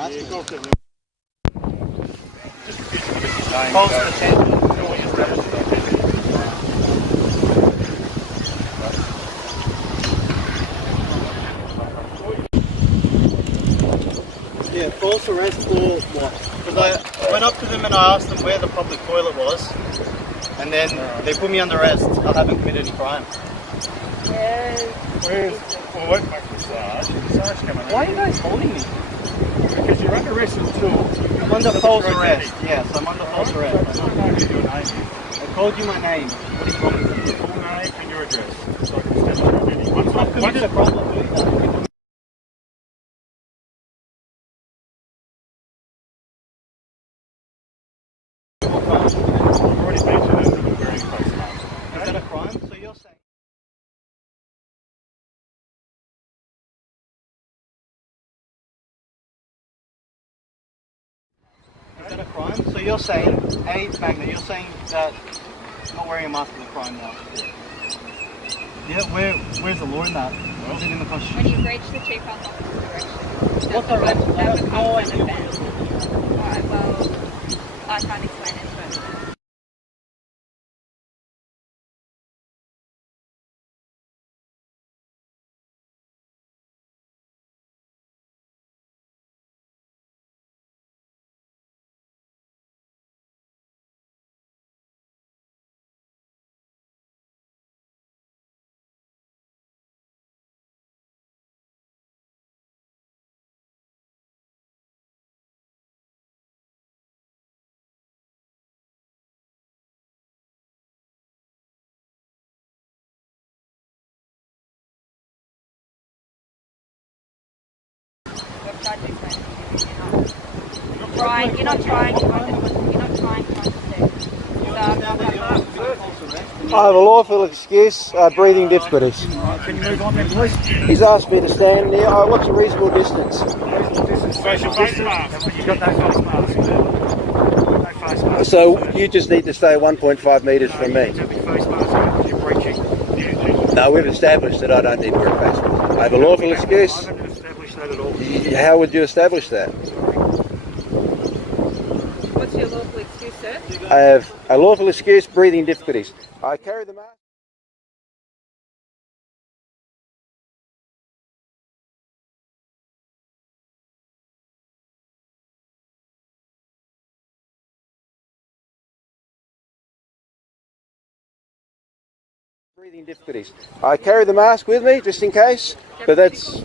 harassment. Calls for attention. Yeah, false arrest for what? Because I went up to them and I asked them where the public toilet was, and then they put me under arrest. I haven't committed any crime. Why are you guys holding me? Because you're under arrest until... I'm under false arrest. Yes, I'm under false arrest. I don't know your name. I called you my name. What do you want? Your full name and your address. So I can establish your identity. I've committed a problem doing that. I've already mentioned it to the wearing face mask. Is that a crime? So you're saying... Is that a crime? So you're saying, Magna, you're saying that not wearing a mask is a crime now? Yeah, where's the law in that? Is it in the Constitution? When you breach the chief health officer's direction, What direction? I that have no becomes an idea. offence. Alright, well, I can't explain it, but... You're not trying to understand. I have a lawful excuse, breathing difficulties. Can you move on then, please? He's asked me to stand near. What's a reasonable distance? Social face mask. You've got no face mask. No face mask. So you just need to stay 1.5 metres from me. You have your face mask. You're breaching. No, we've established that I don't need to wear a face mask. I have a lawful excuse. I haven't established that at all. How would you establish that? What's your lawful excuse, sir? I have a lawful excuse, breathing difficulties. I carry the mask. Breathing difficulties. I carry the mask with me just in case, but that's...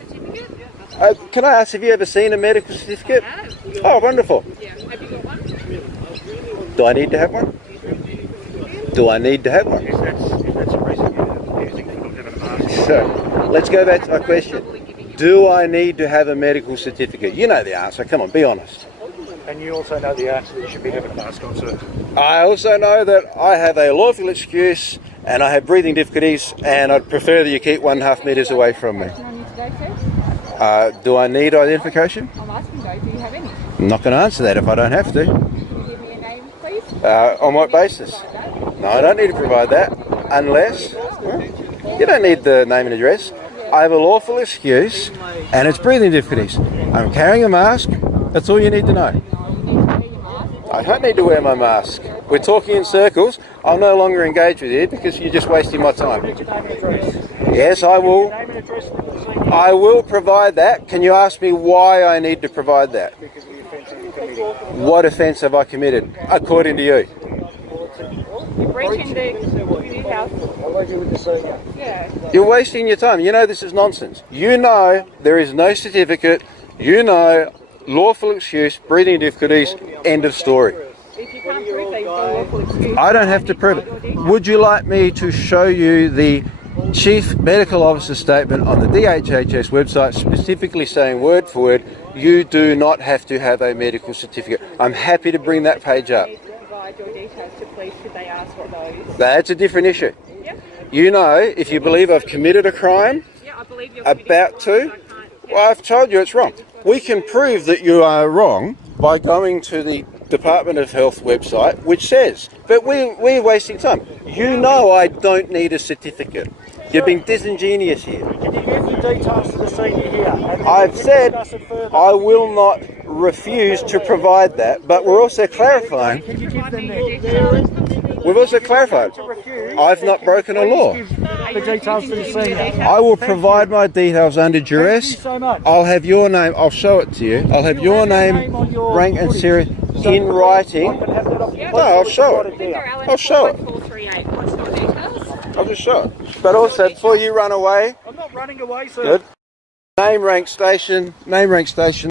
can I ask, have you ever seen a medical certificate? I have. Oh, wonderful. Yeah. Have you got one? Do I need to have one? Do I need to have one? If that's a reason you're using for not having a mask. So, let's go back to my question. Do I need to have a medical certificate? You know the answer, come on, be honest. And you also know the answer that you should be having a mask on, sir. I also know that I have a lawful excuse and I have breathing difficulties and I'd prefer that you keep 1.5 metres away from me. Do I need identification? I'm asking though, do you have any? I'm not going to answer that if I don't have to. Can you give me a name, please? On what basis? No, I don't need to provide that unless... You don't need the name and address. I have a lawful excuse and it's breathing difficulties. I'm carrying a mask. That's all you need to know. I don't need to wear my mask. We're talking in circles. I'll no longer engage with you because you're just wasting my time. Yes, I will. I will provide that. Can you ask me why I need to provide that? What offence have I committed, according to you? You're breaching the community house. Yeah. You're wasting your time. You know this is nonsense. You know there is no certificate. You know lawful excuse, breathing difficulties, end of story. If you can't prove that you've got a lawful excuse... I don't have to prove it. Would you like me to show you the Chief Medical Officer statement on the DHHS website specifically saying word for word, you do not have to have a medical certificate? I'm happy to bring that page up. Provide your details to police should they ask for those. That's a different issue. Yep. You know, if you believe I've committed a crime, Yeah, I believe you're about to, well, I've told you it's wrong. We can prove that you are wrong by going to the Department of Health website, which says, but we're wasting time. You know I don't need a certificate. You're being disingenuous here. Can you give your details to the senior here? And then I've we can said discuss it further. I will not refuse to provide that, but we're also clarifying. Can you give them the We've also clarified. I've not broken a law. the details to the senior? I will provide my details under duress. Thank you so much. I'll have your name. I'll show it to you. I'll have your name, rank, and serious in writing. No, I'll show it. I'll show it. 438. What's your details? I'll just show it. But also, before you run away, I'm not running away, sir. good. Name, rank, station. Name, rank, station.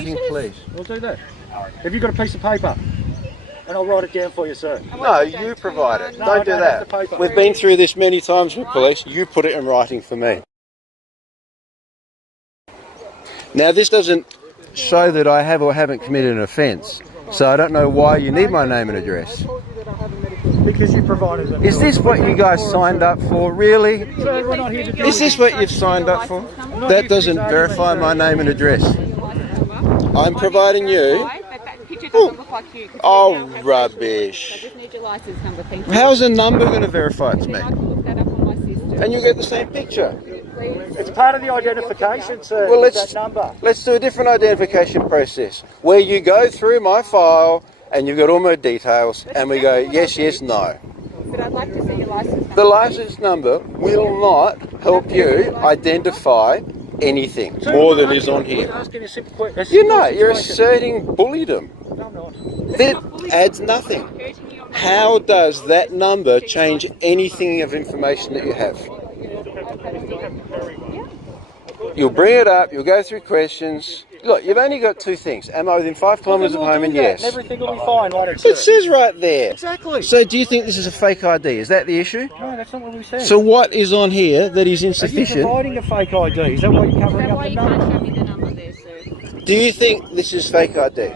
Please. We'll do that. Have you got a piece of paper? And I'll write it down for you, sir. No, you provide it. No, I Don't do don't have the that. paper. We've been through this many times with police. You put it in writing for me. Now, this doesn't show that I have or haven't committed an offence. So I don't know why you need my name and address. Because you provided them. Is this what you guys signed up for? Really? Sir, we're not here to do Is this what you've signed up for? That doesn't verify my name and address. I'm providing you. But that picture doesn't look like you. Oh, rubbish. I just need your license number, thank you. How's a number going to verify it to I me? can look that up on my system. And you'll get the same picture. It's part of the identification, sir. Well, is let's that number. let's do a different identification process where you go through my file and you've got all my details, and we go yes, yes, no. But I'd like to see your license number. The license number will not help you identify anything more than is on here. Asking a simple question. You're not. You're asserting bulliedom. No, I'm not. That adds nothing. How does that number change anything of information that you have? You'll bring it up, you'll go through questions. Look, you've only got two things. Am I within 5 kilometres of home? And yes. Everything will be fine, won't it, It sir? says right there. Exactly. So do you think this is a fake ID? Is that the issue? No, that's not what we said. So what is on here that is Are you insufficient? providing a fake ID? Is that why you're Is covering that up why the you can't number? show me the number there, sir? Do you think this is fake ID?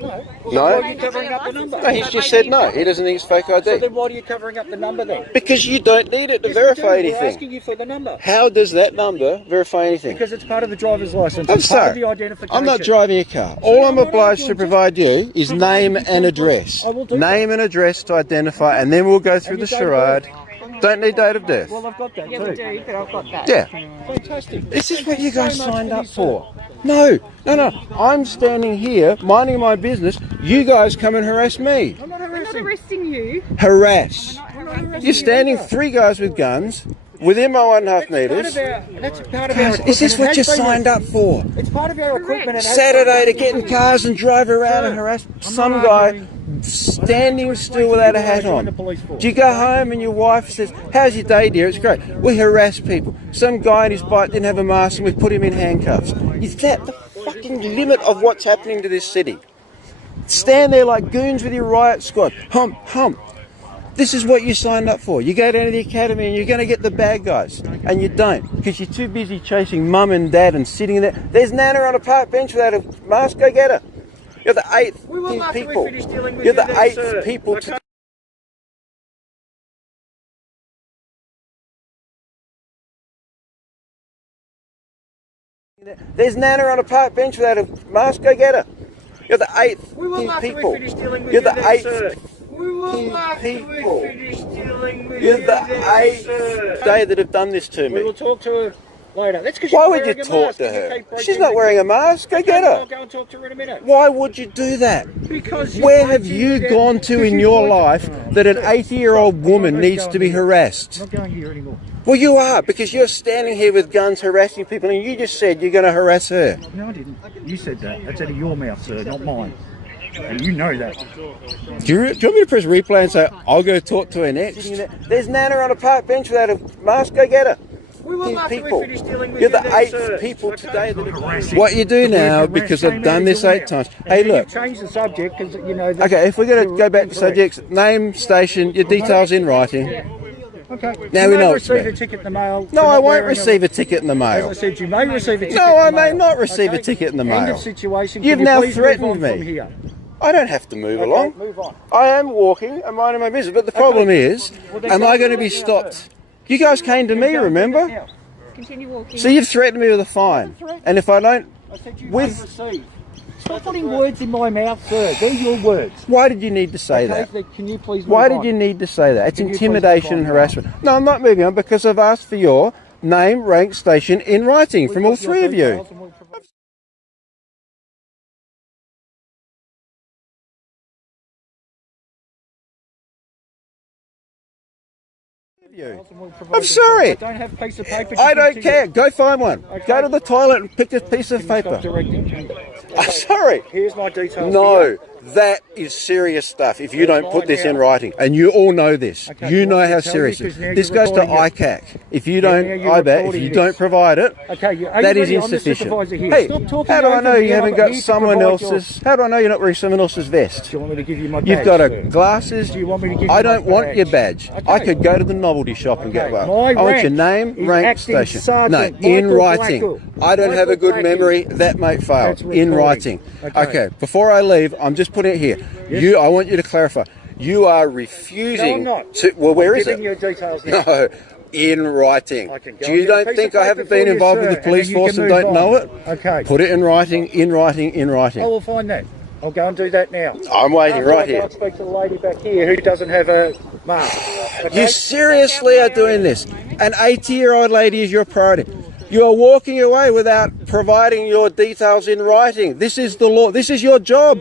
No. No? Why are you covering up the number? No, he's just said no. He doesn't think it's fake So ID. then why are you covering up the number then? Because you don't need it to Yes, we verify do. We're anything. asking you for the number. How does that number verify anything? Because it's part of the driver's license. I'm It's part of sorry. the identification. I'm not driving a car. All I'm obliged to provide you is name and address. I will do Name and address to identify, and then we'll go through the And your date of charade. Don't need date of death. Well, I've got that Yeah, too. we do, but I've got that. Yeah. Fantastic. Is this what you Thank guys so much signed for up this, for? No. I'm standing here minding my business. You guys come and harass me. I'm not We're not harassing. arresting you. Harass. We're not harassing You're standing 3 guys with guns within my 1.5 metres. That's part of our equipment. Is this It what has you been signed up for? It's part of our equipment. and it has Saturday to been- get in cars and drive around and harass some guy standing still without a hat on. Do you go home and your wife says, "How's your day, dear?" It's great. We harass people. Some guy in his bike didn't have a mask and we put him in handcuffs. Is that the fucking limit of what's happening to this city? Stand there like goons with your riot squad. Hump, hump. This is what you signed up for. You go down to the academy and you're going to get the bad guys. And you don't, because you're too busy chasing mum and dad and sitting there. There's Nana on a park bench without a mask. Go get her. You're the 8th We will after we people. finish dealing with You're you the then, 8th sir. people Okay. to There's Nana on a park bench without a mask. Go get her. You're the 8th We will after people. we finish dealing with You're you the then, 8th sir. We will after people. we finish dealing with You're you the then, 8th sir. day that have done this to We will me. talk to her later. That's because Why you're would you wearing a talk mask to and you her? keep breaking She's not wearing a mask. Go get I'll her. go and talk to her in a minute. Why would you do that? Because you Where want have to you get- gone to because in you your want to- life that an 80-year-old woman I'm not needs to be going here. harassed? I'm not going here anymore. Well, you are, because you're standing here with guns harassing people, and you just said you're going to harass her. No, I didn't. You said that. That's out of your mouth, sir, not mine. And you know that. Do you want me to press replay and say, I'll go talk to her next? There's Nana on a park bench without a mask. Go get her. We will after People. we finish dealing with You're you the then, 8th sir. people Okay. today that have Harassing. What you do The word now, harass because came I've out done of this your 8 mouth. times. And Hey, then look. you've changed the subject because, you know... Okay, if we're going to you're go back to incorrect. subjects, name, station, your details in writing. Okay. Now you we may know it's receive me. a ticket in the mail. No, for I not won't wearing receive a ticket in the As I mail. said, you may receive a ticket No, in the I may mail. not receive a Okay? ticket in the End mail. of situation. You've Can you now please threatened move on me. From here? I don't have to move Okay, along. move on. I am walking and minding my business. But the problem is, then am go I going to do be it now, stopped? You guys came to me, Go remember? now. Continue walking. So you've threatened me with a fine. And if I don't, I said you With- may receive. Stop putting words in my mouth, sir. They're your words. Why did you need to say that? Can you please Why move did you on? need to say that? It's Can you please intimidation and move on? harassment. No, I'm not moving on because I've asked for your name, rank, station in writing from all We've got your three of you. details and we'll provide- I'm sorry. I don't have a piece of paper. to I give don't to care. you. Go find one. Okay. Go to the toilet and pick a piece of Stop paper. directing me. I'm sorry. Here's my details. No, that is serious stuff if you That's don't put right this in now. writing. And you all know this. Okay, You well, know I'll how tell serious you it is. 'cause now This you're goes to recording it. ICAC. If you don't, Now you're I bet, if recording you this. don't provide it, Okay, you, that is I'm the insufficient. supervisor here. Hey, Stop talking how do I over know me. you haven't I'm got here to someone provide your- else's? How do I know you're not wearing someone else's vest? Do you want me to give you my badge? You've got a sir? glasses. Do you want me to give you I my don't want badge? your badge. Okay. I could go to the novelty shop and get Okay. one. My I want your rank name, is rank, acting station. sergeant No, in Michael writing. Blackall. I don't have a Michael good Blackall. memory. That might fail. That's In recording. writing. Okay. Okay. Before I leave, I'm just putting it here. Yes. I want you to clarify. You are refusing No, I'm not. to. Well, where I'm is giving it? you details now. No, in writing. I can go Do you and get a don't piece think of I paper haven't for been you, involved sir, with the and police then you force can and move don't know on. it? Okay. Put it in writing, in writing, in writing. I will find that. I'll go and do that now. I'm waiting After right I go here. and speak to the lady back here who doesn't have a mask. Okay? You seriously are doing this. An 80-year-old lady is your priority. You are walking away without providing your details in writing. This is the law. This is your job.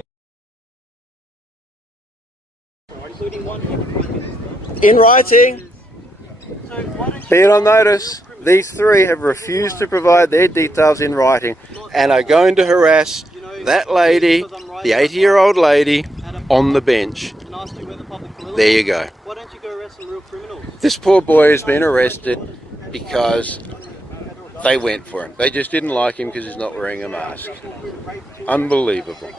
In writing. Be it on notice, these three have refused to provide their details in writing and are going to harass that lady, the 80-year-old lady, on the bench. And ask you where the public toilet There you is. go. Why don't you go arrest some real criminals? This poor boy has been arrested because they went for him. They just didn't like him because he's not wearing a mask. Unbelievable.